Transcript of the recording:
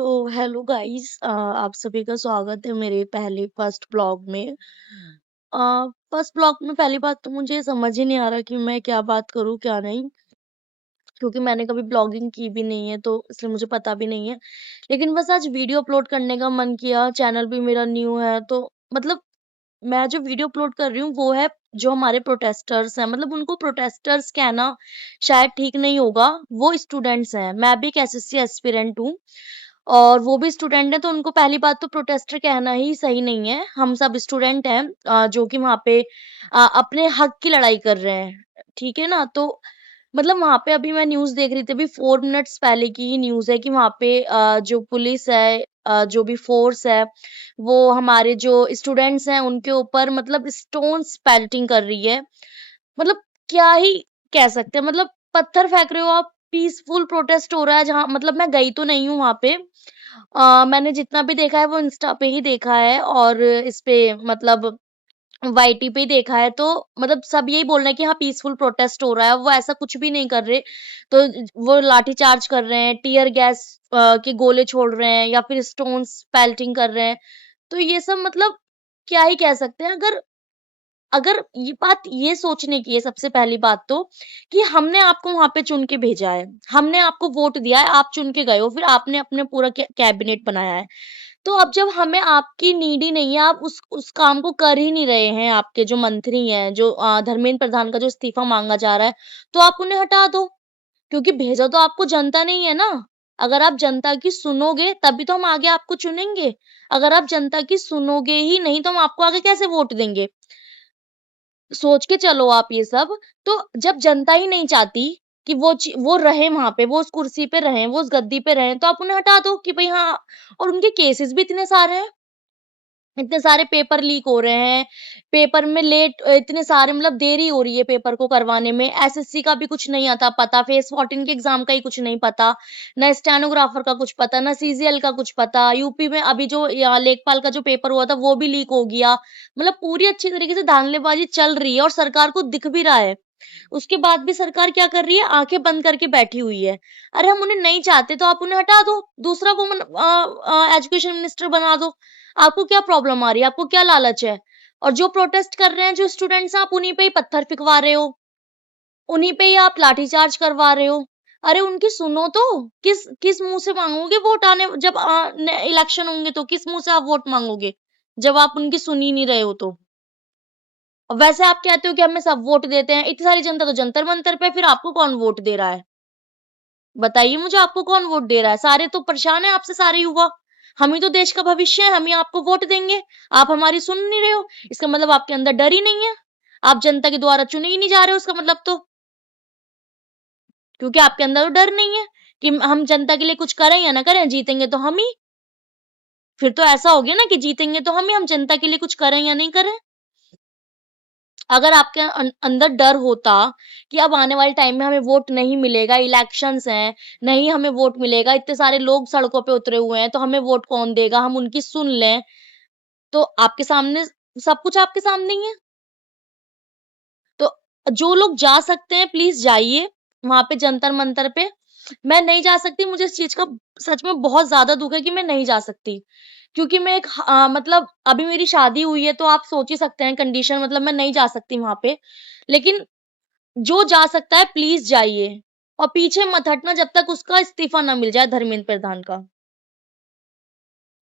So hello guys, आप सभी का स्वागत है मेरे पहले फर्स्ट ब्लॉग में। फर्स्ट ब्लॉग में पहली बात तो मुझे समझ ही नहीं आ रहा कि मैं क्या बात करूं क्या नहीं, क्योंकि मैंने कभी ब्लॉगिंग की भी नहीं है तो इसलिए मुझे पता भी नहीं है। लेकिन बस आज वीडियो अपलोड करने का मन किया, चैनल भी मेरा न्यू है तो मतलब मैं जो वीडियो अपलोड कर रही हूँ वो है जो हमारे प्रोटेस्टर्स हैं, मतलब उनको प्रोटेस्टर्स कहना शायद ठीक नहीं होगा। वो स्टूडेंट्स हैं, मैं भी एक एसएससी एस्पिरेंट हूँ और वो भी स्टूडेंट है, तो उनको पहली बात तो प्रोटेस्टर कहना ही सही नहीं है। हम सब स्टूडेंट हैं जो कि वहां पे अपने हक की लड़ाई कर रहे हैं, ठीक है ना। तो मतलब वहां पे अभी मैं न्यूज देख रही थी, अभी 4 मिनट्स पहले की ही न्यूज है कि वहां पे जो पुलिस है, जो भी फोर्स है, वो हमारे जो स्टूडेंट्स हैं उनके ऊपर मतलब स्टोन्स पेल्टिंग कर रही है। मतलब क्या ही कह सकते हैं, मतलब पत्थर फेंक रहे हो आप। पीसफुल प्रोटेस्ट हो रहा है जहाँ, मतलब मैं गई तो नहीं हूँ वहां पे। मैंने जितना भी देखा है वो इंस्टा पे ही देखा है और इस पे मतलब वाईटी पे ही देखा है। तो मतलब सब यही बोल रहे हैं कि हाँ पीसफुल प्रोटेस्ट हो रहा है, वो ऐसा कुछ भी नहीं कर रहे। तो वो लाठी चार्ज कर रहे हैं, टीयर गैस के गोले छोड़ रहे हैं या फिर स्टोन्स पेल्टिंग कर रहे हैं। तो ये सब मतलब क्या ही कह सकते हैं। अगर अगर ये बात ये सोचने की है सबसे पहली बात तो, कि हमने आपको वहां पे चुन के भेजा है, हमने आपको वोट दिया है, आप चुन के गए हो, फिर आपने अपने पूरा कैबिनेट बनाया है। तो अब जब हमें आपकी नीड ही नहीं है, आप उस काम को कर ही नहीं रहे हैं, आपके जो मंत्री हैं, जो धर्मेंद्र प्रधान का जो इस्तीफा मांगा जा रहा है, तो आप उन्हें हटा दो। क्योंकि भेजा तो आपको जनता ने ही है ना। अगर आप जनता की सुनोगे तभी तो हम आगे आपको चुनेंगे। अगर आप जनता की सुनोगे ही नहीं तो हम आपको आगे कैसे वोट देंगे। सोच के चलो आप ये सब। तो जब जनता ही नहीं चाहती कि वो रहे वहां पे, वो उस कुर्सी पे रहे, वो उस गद्दी पे रहे, तो आप उन्हें हटा दो कि भाई हाँ। और उनके केसेस भी इतने सारे हैं, इतने सारे पेपर लीक हो रहे हैं, पेपर में लेट इतने सारे मतलब देरी हो रही है पेपर को करवाने में। एसएससी का भी कुछ नहीं आता पता, फेस 14 के एग्जाम का ही कुछ नहीं पता, ना स्टेनोग्राफर का कुछ पता, ना सीजीएल का कुछ पता। यूपी में अभी जो लेखपाल का जो पेपर हुआ था वो भी लीक हो गया। मतलब पूरी अच्छी तरीके से धांधलेबाजी चल रही है और सरकार को दिख भी रहा है। उसके बाद भी सरकार क्या कर रही है, आंखें बंद करके बैठी हुई है। अरे हम उन्हें नहीं चाहते तो आप उन्हें हटा दो, दूसरा वुमन एजुकेशन मिनिस्टर बना दो। आपको क्या प्रॉब्लम आ रही है, आपको क्या लालच है। और जो प्रोटेस्ट कर रहे हैं जो स्टूडेंट्स हैं, आप उन्हीं पे ही पत्थर फिकवा रहे हो, उन्हीं पे ही आप लाठीचार्ज करवा रहे हो। अरे उनकी सुनो तो। किस किस मुंह से मांगोगे वोट, आने जब इलेक्शन होंगे तो किस मुंह से आप वोट मांगोगे, जब आप उनकी सुन ही नहीं रहे हो तो। और वैसे आप कहते हो कि हमें सब वोट देते हैं, इतनी सारी जनता तो जंतर मंतर पे, फिर आपको कौन वोट दे रहा है। बताइए मुझे, आपको कौन वोट दे रहा है। सारे तो परेशान है आपसे, सारे युवा। हम ही तो देश का भविष्य है, हम ही आपको वोट देंगे। आप हमारी सुन नहीं रहे हो, इसका मतलब आपके अंदर डर ही नहीं है। आप जनता के द्वारा चुने ही नहीं जा रहे हो उसका मतलब तो। क्योंकि आपके अंदर तो डर नहीं है कि हम जनता के लिए कुछ करें या ना करें, जीतेंगे तो हम ही। फिर तो ऐसा हो गया ना कि जीतेंगे तो हम ही, हम जनता के लिए कुछ करें या नहीं करें। अगर आपके अंदर डर होता कि अब आने वाले टाइम में हमें वोट नहीं मिलेगा, इलेक्शंस हैं, नहीं हमें वोट मिलेगा, इतने सारे लोग सड़कों पे उतरे हुए हैं, तो हमें वोट कौन देगा, हम उनकी सुन लें। तो आपके सामने सब कुछ आपके सामने ही है। तो जो लोग जा सकते हैं प्लीज जाइए वहां पे जंतर मंतर पे। मैं नहीं जा सकती, मुझे इस चीज का सच में बहुत ज्यादा दुख है कि मैं नहीं जा सकती। क्योंकि मैं एक मतलब अभी मेरी शादी हुई है तो आप सोच ही सकते हैं कंडीशन, मतलब मैं नहीं जा सकती वहां पे। लेकिन जो जा सकता है प्लीज जाइए। और पीछे मत हटना जब तक उसका इस्तीफा ना मिल जाए धर्मेंद्र प्रधान का।